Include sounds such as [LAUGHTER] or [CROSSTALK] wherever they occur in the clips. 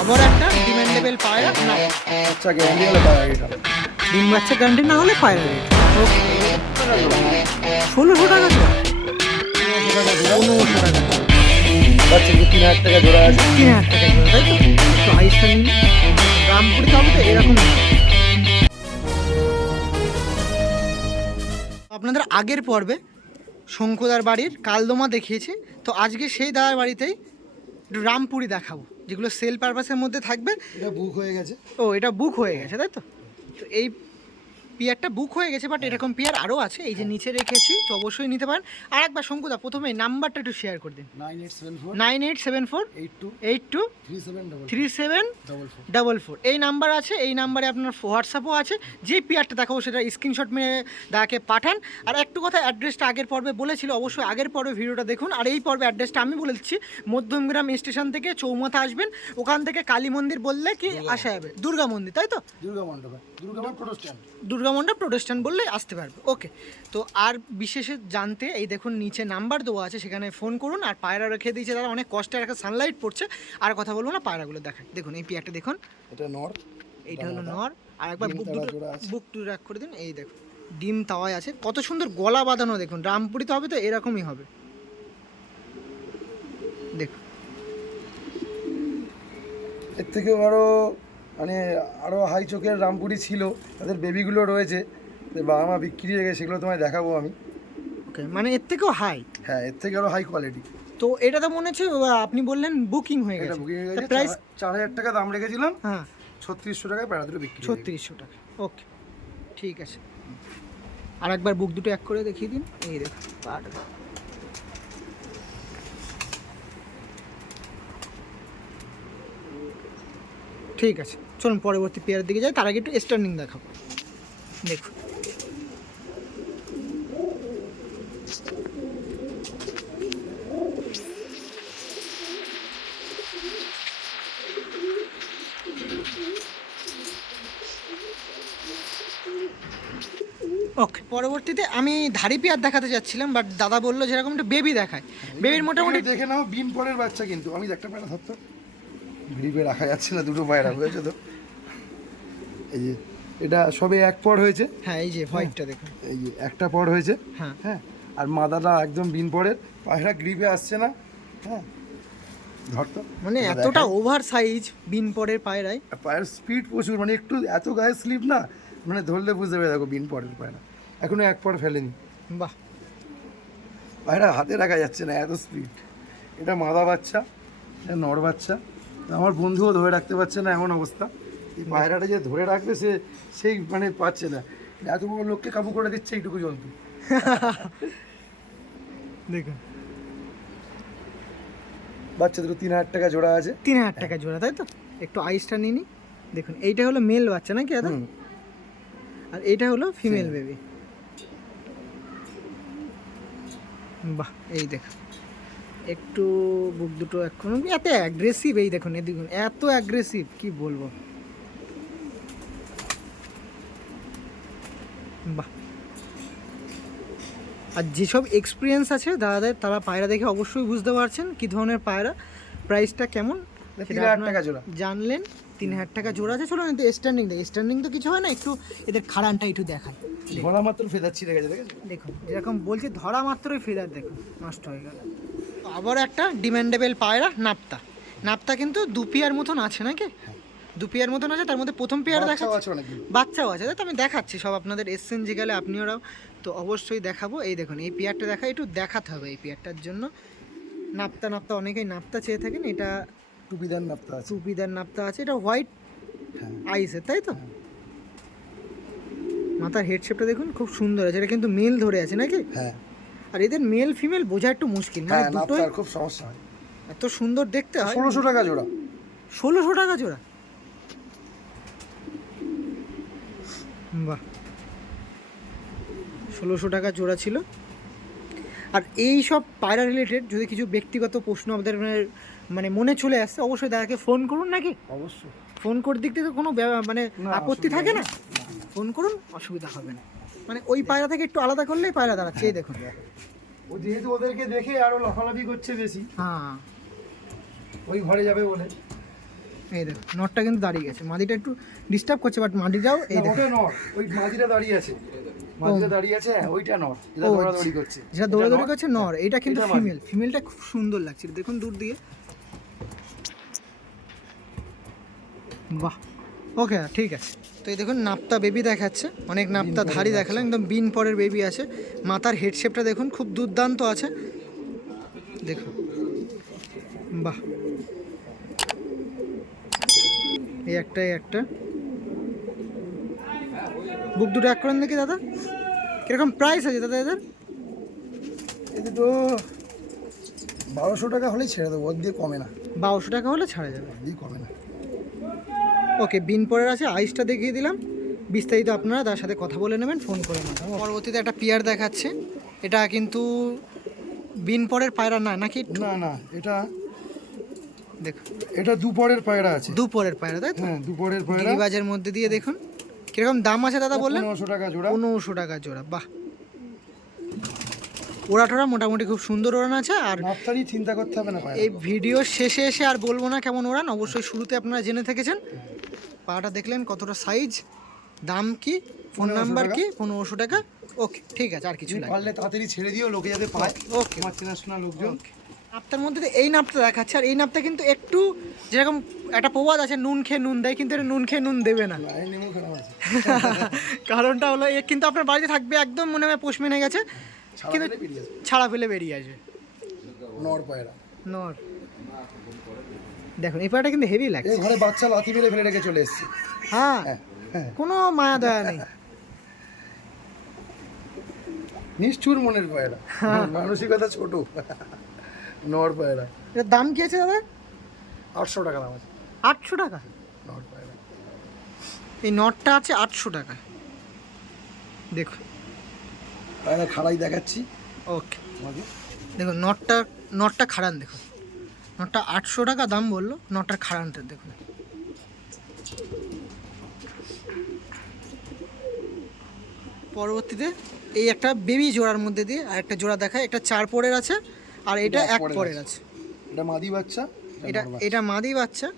আবার একটা ডিমান্ডেবল পায়রা না আচ্ছা গ্যারান্টি হলে এটা ডিম বাচ্চা গ্যারান্টি না হলে পায়রা ওকে ষোলোশো টাকা তো পনেরোশো টাকা আচ্ছা তিন হাজার টাকা জোড়া আছে। তিন হাজার টাকা তাই একটু নিন। তো এরকম আপনাদের আগের পর্বে শঙ্কুদার বাড়ির কালদমা দেখিয়েছি। তো আজকে সেই দাদার বাড়িতেই একটু রামপুরি দেখাবো যেগুলো সেল পারপাসের মধ্যে থাকবে। এটা বুক হয়ে গেছে। ও এটা বুক হয়ে গেছে তাই তো? তো এই পিয়ারটা বুক হয়ে গেছে বাট এরকম পিয়ার আরও আছে এই যে নিচে রেখেছি তো অবশ্যই নিতে পারেন। আর একবার শঙ্কুদা প্রথমে নাম্বারটা একটু শেয়ার করে দিন। Nine eight seven four eight two three seven double four এই নাম্বার আছে এই নাম্বারে আপনার হোয়াটসঅ্যাপও আছে যে পিয়ারটা দেখাবো সেটা স্ক্রিনশট মেরে দাদাকে পাঠান। আর একটু কথা অ্যাড্রেসটা আগের পর্বে বলেছিল অবশ্যই আগের পর্বে ভিডিওটা দেখুন। আর এই পর্বে অ্যাড্রেসটা আমি বলে দিচ্ছি মধ্যমগ্রাম স্টেশন থেকে চৌমাথা আসবেন ওখান থেকে কালী মন্দির বললে কি আসা যাবে দুর্গা মন্দির তাই তো? দুর্গা মণ্ডপে দুর্গা দুর্গা মণ্ডপ প্রোটেস্ট্যান্ট বললে আসতে পারবে। ওকে তো আর বিশেষে জানতে এই দেখুন নিচে নাম্বার দেওয়া আছে সেখানে ফোন করুন আর পায়রা রেখে দিয়েছে তারা অনেক কষ্টে একটা সানলাইট পড়ছে আর কথা বলব না পায়রাগুলো দেখায়। দেখুন এই পিয়ারটা দেখুন। এটা নর এইটা হলো নর আর একবার বুক দুটো। বুক টু রাখ করে দিন এই দেখুন ডিম তাওয়ায় আছে। কত সুন্দর গলা বাঁধানো দেখুন রামপুরি তো হবে তো এরকমই হবে। দেখুন। এর থেকে আরও মানে আরও হাই চোখের রামপুরি ছিল তাদের বেবিগুলো রয়েছে বাবা মা বিক্রি হয়ে গেছে সেগুলো তোমায় দেখাবো আমি। ওকে মানে এর থেকেও হাই হ্যাঁ এর থেকে আরও হাই কোয়ালিটি তো এটা তো মনে হচ্ছে আপনি বললেন বুকিং হয়ে গেছে। বুকিং হয়ে গেছে প্রাইস চার- হাজার টাকা দাম রেখেছিলাম হ্যাঁ। ছত্রিশশো টাকায় প্যারা দুটো বিক্রি ছত্রিশশো টাকা ওকে ঠিক আছে। আর একবার বুক দুটো এক করে দেখিয়ে দিন এই দেখুন পাটা ঠিক আছে। চলুন পরবর্তী পেয়ারের দিকে যাই তার আগে একটু স্টার্নিং দেখাবো। দেখুন। ওকে পরবর্তীতে আমি ধারি পেয়ার দেখাতে যাচ্ছিলাম বাট দাদা বলল যেরকম একটা বেবি দেখায়। বেবির মোটামুটি দেখে নাও বিন পরের বাচ্চা কিন্তু। আমি একটা পায়রা ধরতো গ্রিপে রাখা যাচ্ছে না দুটো পায়রা হয়েছে তো। এই যে এটা সবে এক পর হয়েছে। হ্যাঁ এই যে হোয়াইটটা দেখুন। এই যে একটা পর হয়েছে। হ্যাঁ। হ্যাঁ আর মাদাটা একদম বিন পরের। পায়রা গ্রিপে আসছে না। হ্যাঁ ধরতো মানে এতটা ওভার সাইজ বিন পরের পায়রায়। পায়ের স্পিড প্রচুর মানে একটু এত গায়ে স্লিপ না মানে ধরলে বুঝতে পারে দেখো বিন পরের পায়রা। এখনও এক পর ফেলেনি। বাহ। পায়রা হাতে রাখা যাচ্ছে না এত স্পিড এটা মাদা বাচ্চা এটা নর বাচ্চা। আমার বন্ধুও ধরে রাখতে পারছে না এমন অবস্থা। এই পায়রাটা যে ধরে রাখবে সে সেই মানে পাচ্ছে না। এত বড় লোককে কাবু করে দিচ্ছে এইটুকু জন্তু। দেখুন। বাচ্চা দুটো তিন হাজার টাকা জোড়া আছে। তিন হাজার টাকা জোড়া তাই তো? একটু আইসটা নিয়ে নি। দেখুন এইটা হলো মেল বাচ্চা নাকি দাদা। আর এইটা হলো ফিমেল বেবি বাহ এই দেখুন। একটু বুক দুটো এখন এত অ্যাগ্রেসিভ এই দেখুন এই দেখুন এত অ্যাগ্রেসিভ কি বলব? বাহ। আর যেসব এক্সপিরিয়েন্স আছে দাদাদের তারা পায়রা দেখে অবশ্যই বুঝতে পারছেন কি ধরনের পায়রা। প্রাইসটা কেমন? টাকা জোড়া। জানলেন। তিন হাজার টাকা জোড়া আছে। চলো কিন্তু স্ট্যান্ডিং দেখ। স্ট্যান্ডিং তো কিছু হয় না একটু এদের খাড়ানটা একটু দেখায় ধরা মাত্র ফেদার ছিঁড়ে গেছে দেখুন যেরকম বলছি ধরা মাত্রই ফেদার দেখুন নষ্ট হয়ে গেল। আবার একটা ডিমান্ডেবল পায়রা নাপ্তা। নাপ্তা কিন্তু দু পেয়ার মতন আছে নাকি? দু পেয়ার মতন আছে তার মধ্যে প্রথম পেয়ার দেখা বাচ্চাও আছে তো আমি দেখাচ্ছি সব আপনাদের এসছেন যে গেলে আপনি ওরাও তো অবশ্যই দেখাবো। এই দেখুন এই পেয়ারটা দেখা একটু দেখাতে হবে এই পেয়ারটার জন্য। নাপ্তা নাপ্তা অনেকেই নাপ্তা চেয়ে থাকেন এটা টুপিদার নাপ্তা আছে। টুপিদার নাপ্তা আছে এটা হোয়াইট হ্যাঁ। আইসের তাই তো? মাথার হেড শেপটা দেখুন খুব সুন্দর আছে এটা কিন্তু মেল ধরে আছে নাকি? হ্যাঁ। আর এদের মেল ফিমেল বোঝা একটু মুশকিল মানে হ্যাঁ দুটোই খুব সমস্যা হয়। এত সুন্দর দেখতে হয়। ষোলোশো টাকা জোড়া। ষোলোশো টাকা জোড়া? বাহ। ষোলোশো টাকা জোড়া ছিল। আর এই সব পায়রা রিলেটেড যদি কিছু ব্যক্তিগত প্রশ্ন আমাদের মানে- মানে মনে চলে আসছে অবশ্যই দাদাকে ফোন করুন নাকি? অবশ্যই। ফোন করে দিক থেকে কোনো মানে আপত্তি থাকে না? ফোন করুন অসুবিধা হবে না। মানে ওই পায়রা থেকে একটু আলাদা করলেই পায়রা দাঁড়াচ্ছে এই দেখুন। ও যেহেতু ওদেরকে দেখে আরও লাফালাফি করছে বেশি হ্যাঁ। ওই ঘরে যাবে বলে। এই দেখো নটটা কিন্তু দাঁড়িয়ে গেছে। মাদিটা একটু ডিস্টার্ব করছে বাট মাদিটাও এই দেখো। নর ওই দাঁড়িয়ে আছে। দাঁড়িয়ে আছে হ্যাঁ, ওইটা নর যেটা দৌড়াদৌড়ি করছে। যেটা দৌড়াদৌড়ি করছে নর এটা কিন্তু ফিমেল ফিমেলটা খুব সুন্দর লাগছে দেখুন দূর দিয়ে। বাহ। ওকে ঠিক আছে। তো এই দেখুন নাপ্তা বেবি দেখাচ্ছে অনেক নাপ্তা ধারি দেখাল একদম বিন পরের বেবি আছে। মাথার হেড শেপটা দেখুন খুব দুর্দান্ত আছে। দেখুন বাহ। এই একটা এই একটা। বুক দুটো এক করেন দেখি দাদা। কীরকম প্রাইস আছে দাদা এদের? এতে তো বারোশো টাকা হলেই ছেড়ে দেবো ওর দিয়ে কমে না। বারোশো টাকা হলে ছাড়া যাবে। দিয়ে কমে না। ওকে বিন পরের আছে আইসটা দেখিয়ে দিলাম। বিস্তারিত আপনারা তার সাথে কথা বলে নেবেন ফোন করে নেবেন। পরবর্তীতে একটা পিয়ার দেখাচ্ছে। এটা কিন্তু বিন পরের পায়রা না নাকি না না এটা দেখুন। এটা দুপরের পায়রা আছে। দুপরের পায়রা তাই তো? হ্যাঁ দুপরের পায়রা। গিরিবাজের মধ্যে দিয়ে দেখুন। কীরকম দাম আছে দাদা বললেন? পনেরোশো টাকা জোড়া। পনেরোশো টাকা জোড়া বাহ। ওড়াটোরা মোটামুটি খুব সুন্দর ওড়ান আছে আর নাপতারই চিন্তা করতে হবে না এই ভিডিওর শেষে এসে আর বলব না কেমন ওড়ান অবশ্যই শুরুতে আপনারা জেনে থেকেছেন। পাটা দেখলেন কতটা সাইজ দাম কি ফোন নাম্বার। কি পনেরোশো টাকা? ওকে ঠিক আছে আর কিছু পারলে তাড়াতাড়ি ছেড়ে দিও লোকে যাতে পায়। ওকে আমার চেনাশোনা লোকজন। নাপটার মধ্যে এই নাপটা দেখাচ্ছে আর এই নাপটা কিন্তু একটু যেরকম একটা প্রবাদ আছে নুন খেয়ে নুন দেয় কিন্তু এটা নুন খেয়ে নুন দেবে না। [LAUGHS] কারণটা হলো এ কিন্তু আপনার বাড়িতে থাকবে একদম মনে হয় পোষ মেনে গেছে কিন্তু ছাড়া ফেলে বেরিয়ে আসবে। নর পায়রা। নর। দেখুন এই পাটা কিন্তু হেভি লাগছে। ঘরে বাচ্চা লাথি মেরে ফেলে রেখে চলে এসছে। হ্যাঁ হ্যাঁ হ্যাঁ। কোনো মায়া দয়া নেই। নিষ্ঠুর মনের পায়রা। মানসিকতা ছোট। নর পায়রা এর দাম কি আছে দাদা? আটশো টাকা দাম আছে। আটশো টাকা? নর পায়রা এই নটটা আছে আটশো টাকা। দেখুন পায়রা খাড়াই দেখাচ্ছি। ওকে দেখুন নটটা নটটা খাড়ান দেখুন নটটা আটশো টাকা দাম বলল নটটার খাড়ানটা দেখুন পরবর্তীতে এই একটা বেবি জোড়ার মধ্যে দিয়ে আর একটা জোড়া দেখায়। একটা চার পরের আছে। আর এটা এটা এক পরের আছে। এটা মাদি বাচ্চা এটা এটা মাদি বাচ্চা।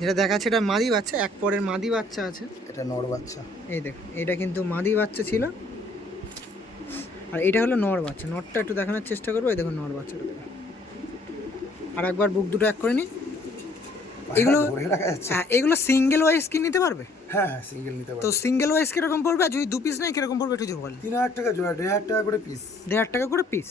যেটা দেখাচ্ছে এটা মাদি বাচ্চা এক পরের মাদি বাচ্চা আছে। এটা নর বাচ্চা। এই দেখুন এটা কিন্তু মাদি বাচ্চা ছিল। আর এটা হলো নর বাচ্চা। নরটা একটু দেখানোর চেষ্টা করব এই দেখুন নর বাচ্চাটা আর একবার বুক দুটো এক করে পায়রা এগুলো- হ্যাঁ এগুলো সিঙ্গেল ওয়াইজ কি নিতে পারবে? হ্যাঁ হ্যাঁ সিঙ্গেল নিতে তো সিঙ্গেল ওয়াইজ কীরকম পড়বে? আর যদি দু পিস নেয় কীরকম পড়বে একটু যদি বলেন? তিন হাজার টাকা জোড়া দেড় হাজার টাকা করে পিস দেড় হাজার টাকা করে পিস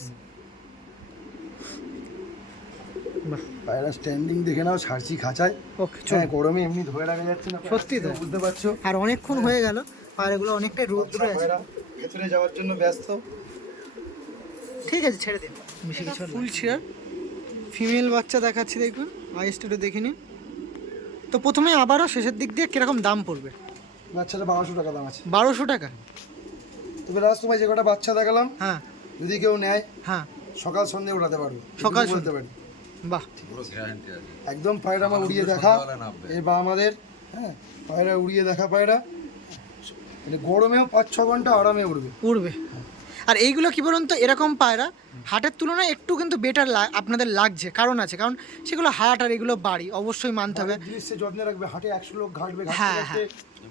পায়রা স্ট্যান্ডিং দেখে নাও ছাড়ছি খাঁচায়। ওকে হ্যাঁ চলো গরমে এমনি ধরে রাখা যাচ্ছে না। সত্যি তো। বুঝতে পারছ? আর অনেকক্ষণ হয়ে গেল এগুলো অনেকটাই রোদ্রে আছে ভেতরে যাওয়ার জন্য ব্যস্ত। ঠিক আছে ছেড়ে দিন। বেশি কিছু ফুল ছিয়ার ফিমেল বাচ্চা দেখাচ্ছি দেখুন। আইসটা একটু দেখে নিন। তো প্রথমে আবারও শেষের দিক দিয়ে কীরকম দাম পড়বে? বাচ্চাটা বারোশো টাকা দাম আছে। বারোশো টাকা। তবে রাজ তোমায় যে কটা বাচ্চা দেখালাম হ্যাঁ। যদি কেউ নেয় হ্যাঁ। সকাল সন্ধে উড়াতে পারবে। সকাল এটুকু বলতে পারি। বাহ। একদম পায়রা আমার উড়িয়ে দেখা। এই বা আমাদের হ্যাঁ পায়রা উড়িয়ে দেখা পায়রা। মানে গরমেও পাঁচ ছ ঘণ্টা আরামে উড়বে। উড়বে। আর এইগুলো কি বলুন তো এরকম পায়রা হাটের তুলনায় একটু কিন্তু বেটার আপনাদের লাগছে কারণ আছে। কারণ সেগুলো হাট আর এগুলো বাড়ি অবশ্যই মানতে হবে। জিনিসে যত্নে রাখবে হাটে একশো লোক ঘাটবে হ্যাঁ,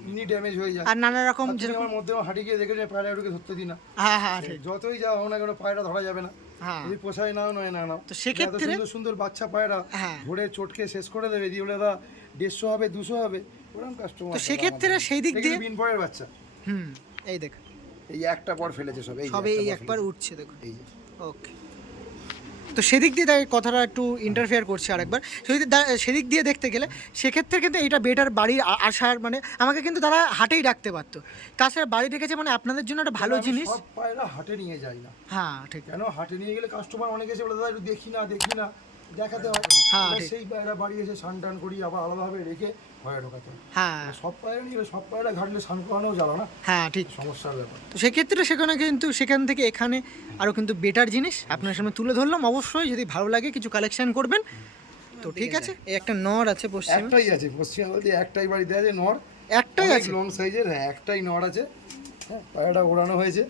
এমনি ড্যামেজ হয়ে যায়। আর নানা রকম যেরকম মধ্যে হাটে গিয়ে দেখে পায়রা ওটাকে ধরতে দিই না। হ্যাঁ হ্যাঁ যতই যাও হোক না কেন পায়রা ধরা যাবে না। যদি পোষায় নাও নয় না নাও। তো সেক্ষেত্রে- সুন্দর সুন্দর বাচ্চা পায়রা। চটকে শেষ করে দেবে দিয়ে বলে দেড়শো হবে দুশো হবে। ওরকম কাস্টমার তো সেক্ষেত্রে সেই দিক দিয়ে বিন পরের বাচ্চা। হুম এই দেখ। এই একটা পর ফেলেছে সব এই সবে এই একবার উঠছে এই যে। ওকে তো সেদিক দিয়ে তাই কথাটা একটু ইন্টারফেয়ার করছে আরেকবার। সেদিক সেদিক দিয়ে দেখতে গেলে সেক্ষেত্রে কিন্তু এটা বেটার বাড়ির আসার মানে আমাকে কিন্তু তারা হাটেই ডাকতে পারতো। তাছাড়া বাড়ি রেখেছে মানে আপনাদের জন্য একটা ভালো জিনিস। হাটে নিয়ে যাই না। হ্যাঁ ঠিক। কেন? হাটে নিয়ে গেলে কাস্টমার অনেকে এসে বলে দাদা একটু দেখি না দেখি না। দেখাতে হয়। হ্যাঁ, সেই পায়রা বাড়ি এসে স্নান টান করি আবার আলাদাভাবে রেখে ঘরে ঢোকাতে হয়। হ্যাঁ। সব পায়রা নিয়ে সব পায়রা ঘাটলে স্নান করানোও জ্বালা না। হ্যাঁ ঠিক। সমস্যার ব্যাপার। তো সেক্ষেত্রে সেখানে কিন্তু সেখান থেকে এখানে আরও কিন্তু বেটার জিনিস আপনার সামনে তুলে ধরলাম। অবশ্যই যদি ভালো লাগে কিছু কালেকশন করবেন। তো ঠিক আছে এই একটা নর আছে পশ্চিমে। একটাই আছে পশ্চিমবঙ্গ বলতে একটাই বাড়িতে আছে নর। একটাই আছে? লং সাইজের হ্যাঁ একটাই নর আছে। হ্যাঁ পায়রাটা ওড়ানো হয়েছে।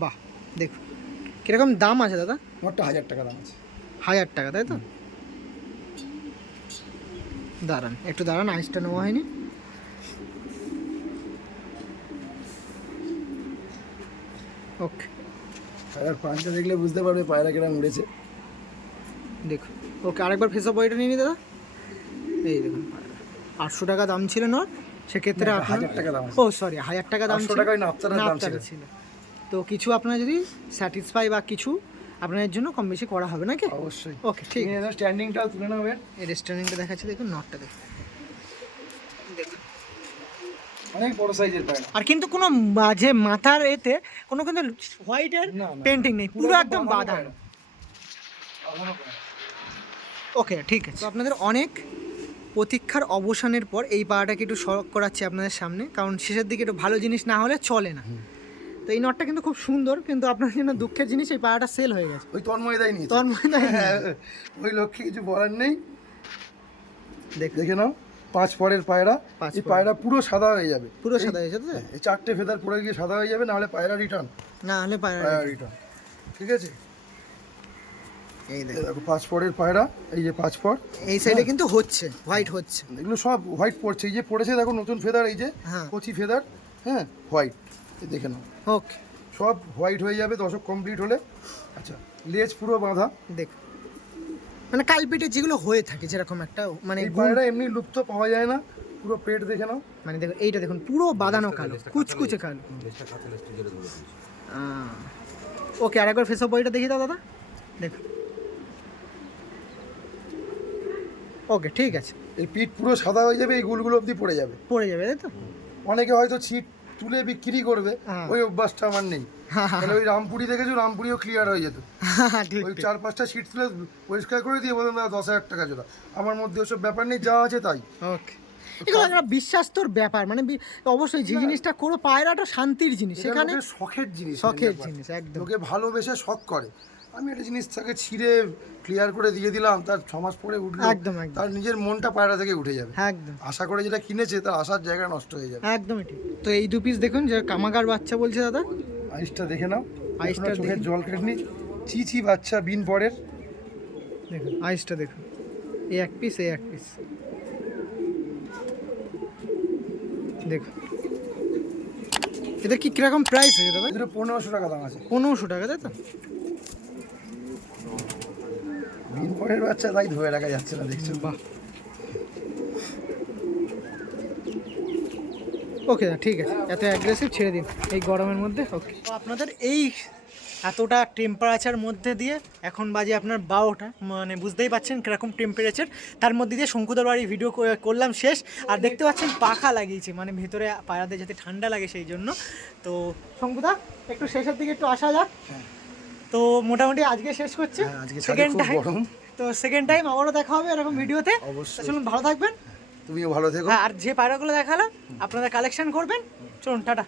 বাহ দেখুন। কীরকম দাম আছে দাদা? নরটা হাজার টাকা দাম আছে। হাজার টাকা তাই তো? দাঁড়ান একটু দাঁড়ান আইসটা নেওয়া হয়নি। ওকে। পায়রার পাঁচটা দেখলে বুঝতে পারবে পায়রা কেরাম উড়েছে দেখুন ওকে আরেকবার ফেসঅপ বইটা নিয়ে নি দাদা এই দেখুন আটশো টাকা দাম ছিল নর সেক্ষেত্রে না, হাজার টাকা দাম ও সরি হাজার টাকা দাম ছিল। তো কিছু আপনার যদি স্যাটিসফাই বা কিছু আপনাদের জন্য কম বেশি করা হবে নাকি? অবশ্যই। ওকে ঠিক আছে। স্ট্যান্ডিংটাও তুলে নেবে এই রেস্টুরেন্টটা দেখাচ্ছে দেখুন নটটা দেখুন। দেখুন অনেক বড় সাইজের আর কিন্তু কোনো মাঝে মাথার এতে কোনো কিন্তু হোয়াইটের না, না। পেন্টিং নেই পুরো একদম বাঁধানো পায়রা। ওকে ঠিক আছে। তো আপনাদের অনেক প্রতীক্ষার অবসানের পর এই পাড়াটাকে একটু সড়ক করাচ্ছি আপনাদের সামনে কারণ শেষের দিকে একটু ভালো জিনিস না হলে চলে না। তো এই নটটা কিন্তু খুব সুন্দর কিন্তু আপনার জন্য দুঃখের জিনিস এই পাড়াটা সেল হয়ে গেছে। ওই তন্ময় দেয় নিয়েছে। তন্ময় দা হ্যাঁ, ওই লক্ষ্যে কিছু বলার নেই। দেখ নাও পাঁচ পরের পায়রা। এই পায়রা পুরো সাদা হয়ে যাবে। পুরো সাদা হয়ে তো? হ্যাঁ, এই চারটে ফেদার পরে গিয়ে সাদা হয়ে যাবে না হলে পায়রা রিটার্ন না হলে পায়রা রিটার্ন ঠিক আছে? এই দেখো। দেখো পাঁচ পরের পায়রা এই যে পাঁচ পর। এই সাইডে কিন্তু হচ্ছে হোয়াইট হচ্ছে। এগুলো সব হোয়াইট পড়ছে। এই যে পড়েছে দেখো নতুন ফেদার এই যে হ্যাঁ। কচি ফেদার হ্যাঁ হোয়াইট দেখে নাও। ওকে। সব হোয়াইট হয়ে যাবে দশক কমপ্লিট হলে। আচ্ছা লেজ পুরো বাঁধা। দেখ। মানে কালপিটে যেগুলো হয়ে থাকে যেরকম একটা মানে পায়রা এমনি লুপ্ত পাওয়া যায় না পুরো পেট দেখে নাও। মানে দেখুন এইটা দেখুন পুরো বাদানো কালো কুচকুচে কালো। ওকে আরেকবার ফেসঅপ বইটা দেখি দাও দাদা। দেখুন ওকে ঠিক আছে। এই পিঠ পুরো সাদা হয়ে যাবে এই গুলগুলো অবধি পড়ে যাবে। পড়ে যাবে তাই তো? অনেকে হয়তো ছিট তুলে বিক্রি করবে হ্যাঁ। ওই অভ্যাসটা আমার নেই। তাহলে ওই রামপুরি দেখেছ? রামপুরিও ক্লিয়ার হয়ে যেত। ওই চার পাঁচটা সিট তুলে পরিষ্কার করে দিয়ে বললাম দাদা দশ হাজার টাকা জোড়া। আমার মধ্যে ওসব ব্যাপার নেই যা আছে তাই। ওকে এগুলো একটা বিশ্বাস্তর ব্যাপার মানে অবশ্যই যে জিনিসটা করো পায়রাটা শান্তির জিনিস সেখানে শখের জিনিস শখের জিনিস একদম। লোকে ভালোবেসে শখ করে। আমি একটা জিনিস তাকে ছিঁড়ে ক্লিয়ার করে দিয়ে দিলাম তার ছ মাস পরে উঠল একদম, একদম। তার নিজের মনটা পায়রা থেকে উঠে যাবে। একদম। আশা করে যেটা কিনেছে তার আসার জায়গা নষ্ট হয়ে যাবে। একদমই ঠিক। তো এই দু পিস দেখুন যে কামাগার বাচ্চা বলছে দাদা। আইসটা দেখে নাও। আইসটা দেখে- জল কেটনি। চি চি বাচ্চা বিন পরের। দেখুন আইসটা দেখুন। এই এক পিস এই এক পিস দেখুন। এদের কি কীরকম প্রাইস আছে দাদা? এদের পনেরোশো টাকা দাম আছে। পনেরোশো টাকা তাই তো? পরের বাচ্চা তাই ধরে রাখা যাচ্ছে না দেখছ বাহ। ওকে ঠিক আছে। এত অ্যাগ্রেসিভ ছেড়ে দিন। এই গরমের মধ্যে ওকে আপনাদের এই এতটা টেম্পারেচার মধ্যে দিয়ে এখন বাজে আপনার বারোটা মানে বুঝতেই পাচ্ছেন কীরকম টেম্পারেচার তার মধ্যে দিয়ে শঙ্কুদার বাড়ি ভিডিও করলাম শেষ। আর দেখতে পাচ্ছেন পাখা লাগিয়েছে মানে ভেতরে পায়রাদের যাতে ঠান্ডা লাগে সেই জন্য। তো শঙ্কুদা একটু শেষের দিকে একটু আসা যাক। তো মোটামুটি আজকে শেষ করছে। হ্যাঁ, সেকেন্ড টাইম গরম। তো সেকেন্ড টাইম আবারও দেখা হবে এরকম ভিডিওতে। অবশ্যই। চলুন ভালো থাকবেন। তুমিও ভালো থেকো। হ্যাঁ আর যে পায়রাগুলো দেখালাম আপনারা কালেকশন করবেন। চলুন টাটা।